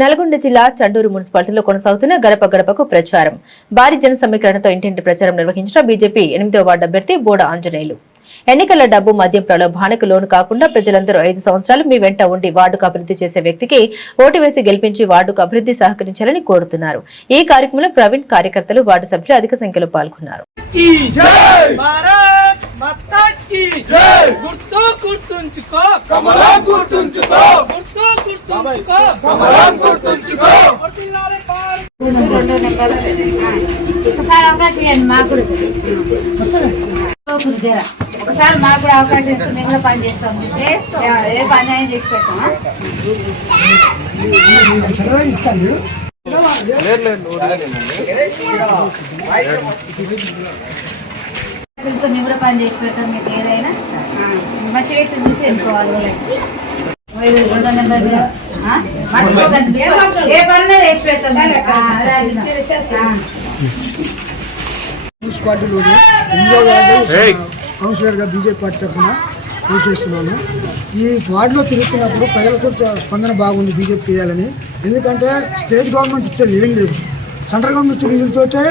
నల్గొండ జిల్లా చండూరు మున్సిపాలిటీలో కొనసాగుతున్న గడప గడపకు ప్రచారం. భారీ జన సమీకరణతో ఇంటింటి ప్రచారం నిర్వహించిన బీజేపీ 8వ వార్డు అభ్యర్థి బోడ ఆంజనేయులు. ఎన్నికల డబ్బు మద్యం ప్రలోభానికి లోను కాకుండా ప్రజలందరూ 5 సంవత్సరాలు మీ వెంట ఉండి వార్డుకు అభివృద్ధి చేసే వ్యక్తికి ఓటు వేసి గెలిపించి వార్డుకు అభివృద్ధి సహకరించాలని కోరుతున్నారు. ఈ కార్యక్రమంలో ప్రవీణ్, కార్యకర్తలు, వార్డు సభ్యులు అధిక సంఖ్యలో పాల్గొన్నారు. ఒకసారి అవకాశం ఇవ్వండి మాకు ఒకసారి మాకు అవకాశం ఇస్తుంది. మేము కూడా పని చేస్తాం. ఏ పని అయినా చేసి పెట్టామా? మేము కూడా పని చేసి పెడతాం. మీకు ఏదైనా మంచి వ్యక్తి చూసి ఎన్నుకోవాలి. 2 నెంబర్ ఏ పని చేసి పెడతాం. మున్సిపాలిటీలోనే కౌన్సిలర్గా బీజేపీ పార్టీ తరఫున చేస్తున్నాను. ఈ వార్డులో తిరుగుతున్నప్పుడు ప్రజలకు స్పందన బాగుంది బీజేపీ చేయాలని. ఎందుకంటే స్టేట్ గవర్నమెంట్ ఇచ్చేది ఏం లేదు. సెంట్రల్ గవర్నమెంట్ ఇచ్చే నిధులతోటే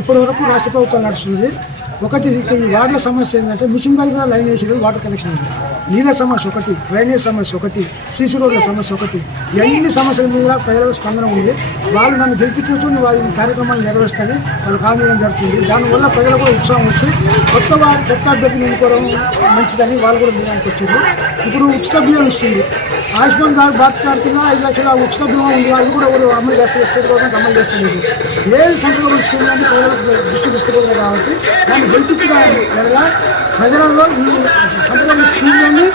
ఇప్పటి వరకు రాష్ట్ర ప్రభుత్వం నడుస్తుంది. ఒకటి ఈ వార్డుల సమస్య ఏంటంటే మిషన్ దగ్గర లైన్ వేసేది వాటర్ కనెక్షన్ ఉంది, నీళ్ళ సమస్య ఒకటి, డ్రైనేజ్ సమస్య ఒకటి, సీసీ రోడ్ల సమస్య ఒకటి. ఇవన్నీ సమస్యల మీద ప్రజల స్పందన ఉంది. వాళ్ళు నన్ను గెలిపించుతూ వారి కార్యక్రమాలు నెరవేరుస్తుంది, వాళ్ళు కానివ్వడం జరుగుతుంది. దానివల్ల ప్రజలు కూడా ఉత్సాహం వచ్చి కొత్త అభ్యర్థులు ఎన్నుకోవడం మంచిదని వాళ్ళు కూడా నిర్ణయానికి వచ్చారు. ఇప్పుడు ఉచిత బియ్యం ఇస్తుంది. ఆయుష్మాన్ భారత్ కార్డు కింద 5 లక్షల ఉచిత బీమా ఉంది. అది కూడా అమలు చేస్తారు. స్టేట్ గవర్నమెంట్ అమలు చేస్తుంది. ఏ సెంట్రల్ గవర్నమెంట్ స్కీమ్ అని ప్రజలకు దృష్టి తీసుకుపోతుంది. కాబట్టి దాన్ని గెలిపించిన ఎడలా ప్రజలలో ఈ సెంట్రల్ గవర్నమెంట్ స్కీమ్లన్నీ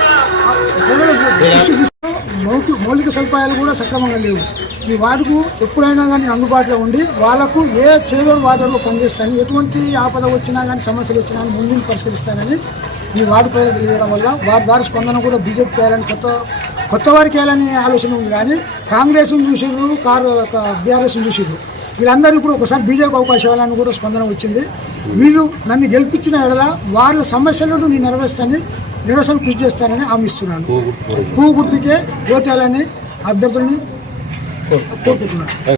ప్రజలకు దృష్టి తీసుకు మౌలిక సదుపాయాలు కూడా సక్రమంగా లేవు. ఈ వార్డుకు ఎప్పుడైనా కానీ అందుబాటులో ఉండి వాళ్ళకు ఏ చేదోడు వార్డులో పనిచేస్తానని, ఎటువంటి ఆపద వచ్చినా కానీ సమస్యలు వచ్చినా కానీ ముందు పరిష్కరిస్తానని ఈ వార్డు ప్రజలు తెలియడం వల్ల వారి ద్వారా స్పందన కూడా బీజేపీ చేయాలని కొత్త వారికి వేయాలని ఆలోచన ఉంది. కానీ కాంగ్రెస్ని చూసిర్రు, బీఆర్ఎస్ని చూసిర్రు. వీళ్ళందరూ ఇప్పుడు ఒకసారి బీజేపీ అవకాశం ఇవ్వాలని కూడా స్పందన వచ్చింది. వీళ్ళు నన్ను గెలిపించిన ఎడల వాళ్ళ సమస్యలను నేను నిరసన కృషి చేస్తానని హామీ ఇస్తున్నాను. పువ్వు గుర్తుకే ఓటేయాలని అభ్యర్థులని కోరుకుంటున్నాను.